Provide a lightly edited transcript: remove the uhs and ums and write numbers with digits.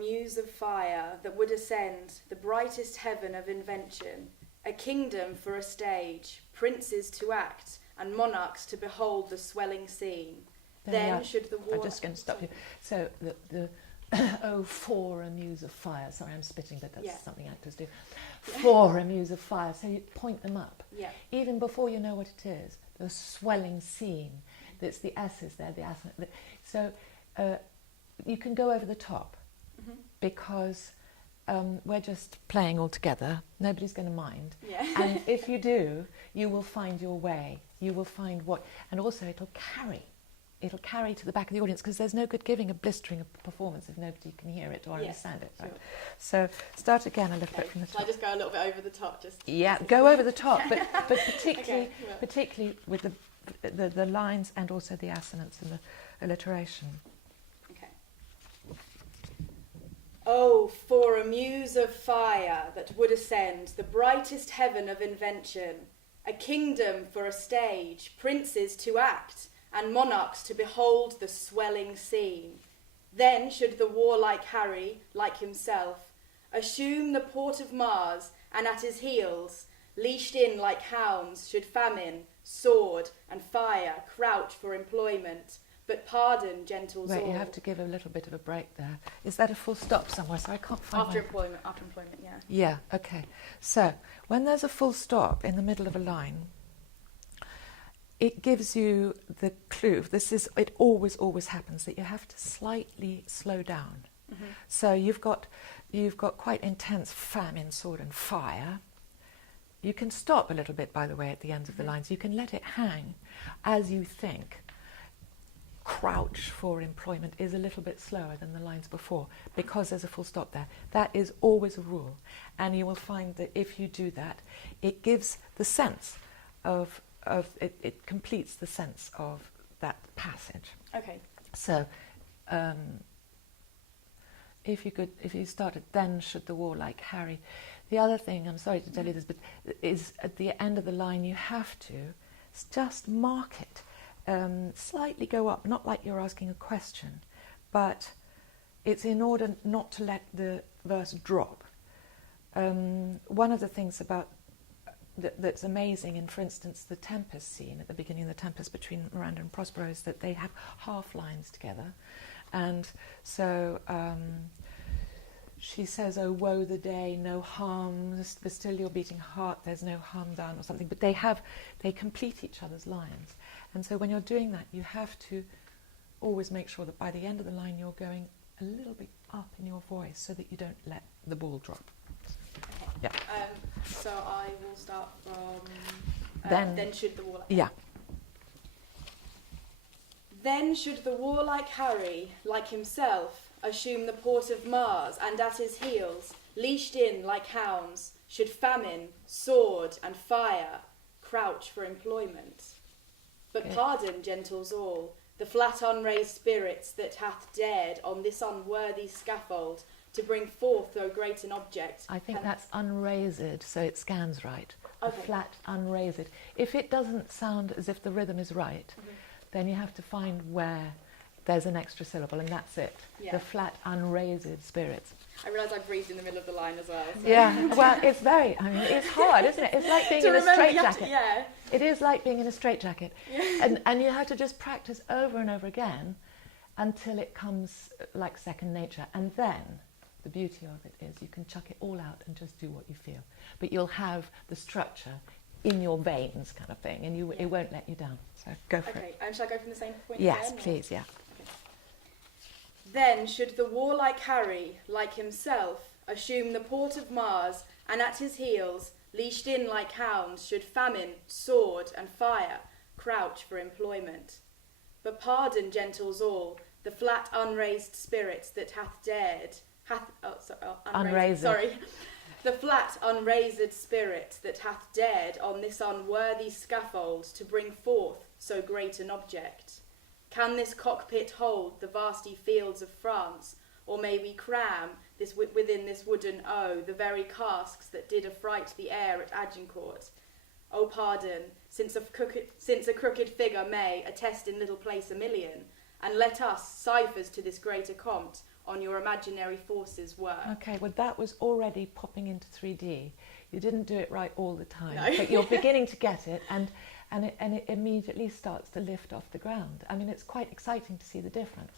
muse of fire that would ascend the brightest heaven of invention, a kingdom for a stage, princes to act, and monarchs to behold the swelling scene. Then should the war... I'm just going to stop you. So the oh, for a muse of fire. Sorry, I'm spitting, but that's something actors do. For a muse of fire. So you point them up. Yeah. Even before you know what it is, the swelling scene. That's the S's there, the assonant. So you can go over the top because we're just playing all together. Nobody's going to mind. Yeah. And if you do, you will find your way. You will find what... And also it'll carry. It'll carry to the back of the audience because there's no good giving a blistering performance if nobody can hear it or understand it. Right? Sure. So start again a little bit from the top. Shall I just go a little bit over the top? Go over the top, but particularly with the lines and also the assonance and the alliteration. Okay. Oh, for a muse of fire that would ascend the brightest heaven of invention, a kingdom for a stage, princes to act, and monarchs to behold the swelling scene. Then should the warlike Harry, like himself, assume the port of Mars, and at his heels, leashed in like hounds, should famine, sword, and fire crouch for employment. But pardon, gentles all. Wait, you have to give a little bit of a break there. Is that a full stop somewhere? So I can't find After employment, yeah. Yeah, okay. So when there's a full stop in the middle of a line, it gives you the clue. It always happens that you have to slightly slow down. Mm-hmm. So you've got quite intense famine, sword, and fire. You can stop a little bit, by the way, at the ends of the lines. You can let it hang as you think. Crouch for employment is a little bit slower than the lines before because there's a full stop there. That is always a rule. And you will find that if you do that, it gives the sense of it completes the sense of that passage. Okay. So, if you started, then should the warlike Harry. The other thing, I'm sorry to tell you this, but is at the end of the line you have to just mark it, slightly go up, not like you're asking a question, but it's in order not to let the verse drop. One of the things about that's amazing in, for instance, the Tempest scene at the beginning of the Tempest between Miranda and Prospero is that they have half lines together, and so she says, "Oh, woe the day, no harm, but still your beating heart, there's no harm done," or something. But they complete each other's lines, and so when you're doing that, you have to always make sure that by the end of the line you're going a little bit up in your voice so that you don't let the ball drop. Okay. Yeah. So I will start from then should the warlike. Yeah. Then should the warlike Harry, like himself, assume the port of Mars, and at his heels, leashed in like hounds, should famine, sword, and fire crouch for employment. But pardon, gentles all, the flat unraised spirits that hath dared on this unworthy scaffold to bring forth so great an object. I think that's unraised, so it scans right. Okay. Flat unraised. If it doesn't sound as if the rhythm is right, then you have to find where there's an extra syllable, and that's it. Yeah. The flat unraised spirits. I realise I breathed in the middle of the line as well. So. Yeah, well, it's hard, isn't it? It's like being in a straitjacket. Yeah. It is like being in a straitjacket. Yeah. And you have to just practice over and over again until it comes like second nature. And then the beauty of it is you can chuck it all out and just do what you feel. But you'll have the structure in your veins kind of thing, and it won't let you down. So go for it. Okay, and shall I go from the same point Yes, again? please, yeah. Okay. Then should the warlike Harry, like himself, assume the port of Mars, and at his heels, leashed in like hounds, should famine, sword, and fire crouch for employment. But pardon, gentles all, the flat unraised spirits that Unraised. Sorry. The flat unraised spirit that hath dared on this unworthy scaffold to bring forth so great an object. Can this cockpit hold the vasty fields of France, or may we cram this within this wooden O the very casks that did affright the air at Agincourt? O pardon, since a crooked figure may attest in little place a million, and let us, ciphers to this greater compt, on your imaginary forces work. Okay, well that was already popping into 3D. You didn't do it right all the time, No. but you're beginning to get it, and it immediately starts to lift off the ground. I mean, it's quite exciting to see the difference.